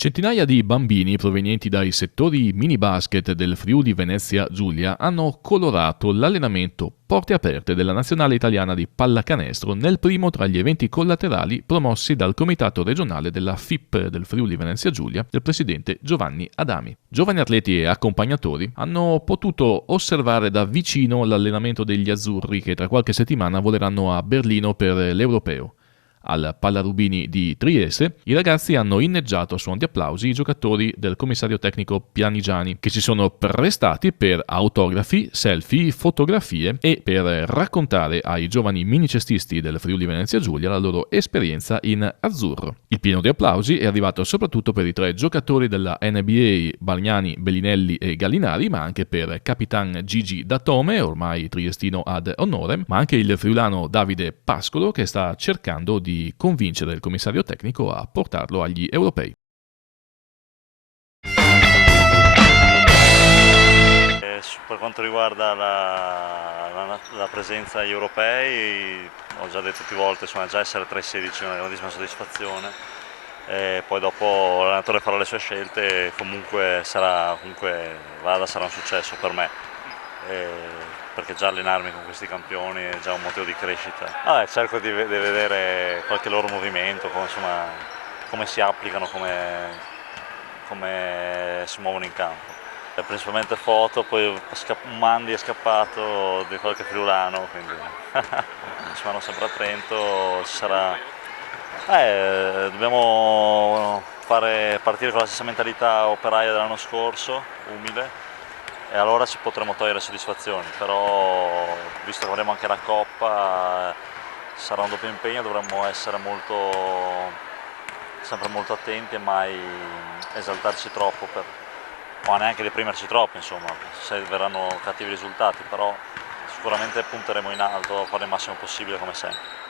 Centinaia di bambini provenienti dai settori mini basket del Friuli Venezia Giulia hanno colorato l'allenamento Porte Aperte della nazionale italiana di pallacanestro nel primo tra gli eventi collaterali promossi dal Comitato regionale della FIP del Friuli Venezia Giulia del presidente Giovanni Adami. Giovani atleti e accompagnatori hanno potuto osservare da vicino l'allenamento degli azzurri che tra qualche settimana voleranno a Berlino per l'Europeo. Al Pallarubini di Trieste, i ragazzi hanno inneggiato a suon di applausi i giocatori del commissario tecnico Pianigiani, che si sono prestati per autografi, selfie, fotografie e per raccontare ai giovani minicestisti del Friuli Venezia Giulia la loro esperienza in azzurro. Il pieno di applausi è arrivato soprattutto per i tre giocatori della NBA, Bargnani, Bellinelli e Gallinari, ma anche per Capitan Gigi Datome, ormai triestino ad onore, ma anche il friulano Davide Pascolo, che sta cercando di convincere il commissario tecnico a portarlo agli europei. Per quanto riguarda la presenza agli europei, ho già detto più volte, già essere tra i 16 è una grandissima soddisfazione. E poi dopo l'allenatore farà le sue scelte, sarà un successo per me. Perché già allenarmi con questi campioni è già un motivo di crescita. Cerco di vedere qualche loro movimento, come si applicano, come si muovono in campo. Principalmente foto, poi Mandi è scappato di qualche friulano, quindi ci vanno sempre a Trento, dobbiamo partire con la stessa mentalità operaia dell'anno scorso, umile, e allora ci potremo togliere soddisfazioni, però visto che avremo anche la Coppa sarà un doppio impegno, dovremmo essere sempre molto attenti e mai esaltarci troppo, o neanche deprimerci troppo, insomma, se verranno cattivi risultati, però sicuramente punteremo in alto a fare il massimo possibile come sempre.